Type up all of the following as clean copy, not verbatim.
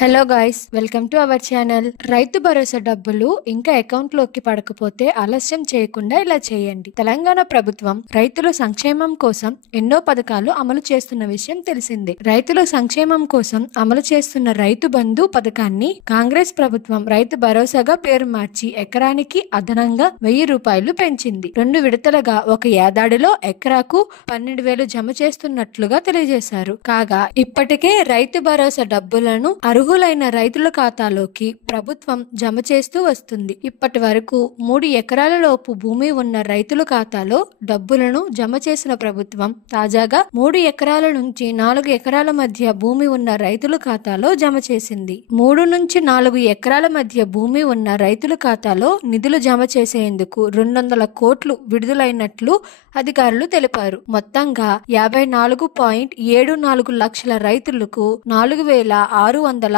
Hello guys, welcome to our channel. Rythu Bharosa డబ్బులు ఇంకా account లోకి పడకపోతే ఆలస్యం చేయకుండా ఇలా చేయండి. తెలంగాణ ప్రభుత్వం రైతుల సంక్షేమం కోసం ఎన్నో పథకాలు అమలు చేస్తున్న విషయం తెలిసిందే. రైతుల సంక్షేమం కోసం అమలు చేస్తున్న రైతు బంధు పథకాన్ని కాంగ్రెస్ ప్రభుత్వం రైతు భరోసాగా పేరు మార్చి ఎకరానికి అదనంగా 1000 రూపాయలు పెంచింది. 2 విడతలుగా ఒక ఏడాదిలో ఎకరాకు 12,000 జమ చేస్తున్నట్లుగా తెలియజేశారు. కాగా ఇప్పటికే రైతు భరోసా డబ్బులను అర్హులైన రైతుల ఖాతాలోకి ప్రభుత్వం జమ చేస్తూ వస్తుంది. ఇప్పటి వరకు 3 ఎకరాల లోపు భూమి ఉన్న రైతుల ఖాతాలో డబ్బులను జమ చేసిన ప్రభుత్వం తాజాగా 3 ఎకరాల నుంచి 4 ఎకరాల మధ్య భూమి ఉన్న రైతుల ఖాతాలో జమ చేసింది. 3 నుంచి 4 ఎకరాల మధ్య భూమి ఉన్న రైతుల ఖాతాలో నిధులు జమ చేసేందుకు 200 కోట్లు విడుదలైనట్లు అధికారులు తెలిపారు. మొత్తంగా 54.74 లక్షల రైతులకు 4,666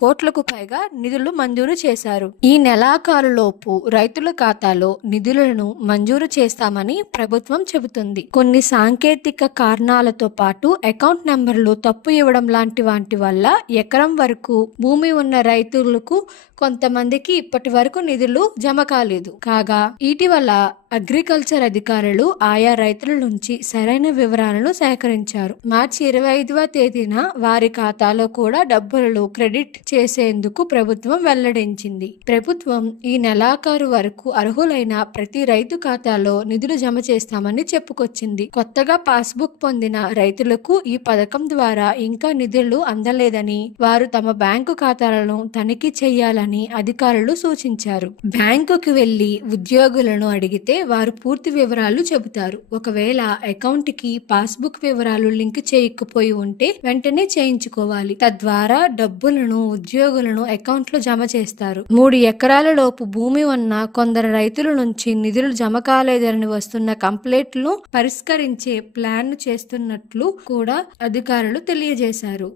కోట్లకు పైగా నిధులు మంజూరు చేశారు. ఈ నెలాఖరులోపు రైతుల ఖాతాలో నిధులను మంజూరు చేస్తామని ప్రభుత్వం చెబుతుంది. కొన్ని సాంకేతిక కారణాలతో పాటు అకౌంట్ నెంబర్లు తప్పు ఇవ్వడం లాంటి వాటి వల్ల ఎకరం వరకు భూమి ఉన్న రైతులకు కొంతమందికి ఇప్పటి వరకు నిధులు జమ కాలేదు. కాగా ఇటీవల అగ్రికల్చర్ అధికారులు ఆయా రైతుల నుంచి సరైన వివరాలను సేకరించారు. మార్చి 25వ తేదీన వారి ఖాతాలో కూడా డబ్బులు క్రెడిట్ చేసేందుకు ప్రభుత్వం వెల్లడించింది. ప్రభుత్వం ఈ నెలాఖరు వరకు అర్హులైన ప్రతి రైతు ఖాతాలో నిధులు జమ చేస్తామని చెప్పుకొచ్చింది. కొత్తగా పాస్బుక్ పొందిన రైతులకు ఈ పథకం ద్వారా ఇంకా నిధులు అందలేదని, వారు తమ బ్యాంకు ఖాతాలను తనిఖీ చేయాలని అధికారులు సూచించారు. బ్యాంకుకి వెళ్లి ఉద్యోగులను అడిగితే వారు పూర్తి వివరాలు చెబుతారు. ఒకవేళ అకౌంట్ కి పాస్బుక్ వివరాలు లింక్ చేయకపోయి ఉంటే వెంటనే చేయించుకోవాలి. తద్వారా డబ్బులను ఉద్యోగులను అకౌంట్ లో జమ చేస్తారు. 3 ఎకరాల లోపు భూమి ఉన్న కొందరు రైతుల నుంచి నిధులు జమ కాలేదని వస్తున్న కంప్లైంట్లను పరిష్కరించే ప్లాన్ చేస్తున్నట్లు కూడా అధికారులు తెలియజేశారు.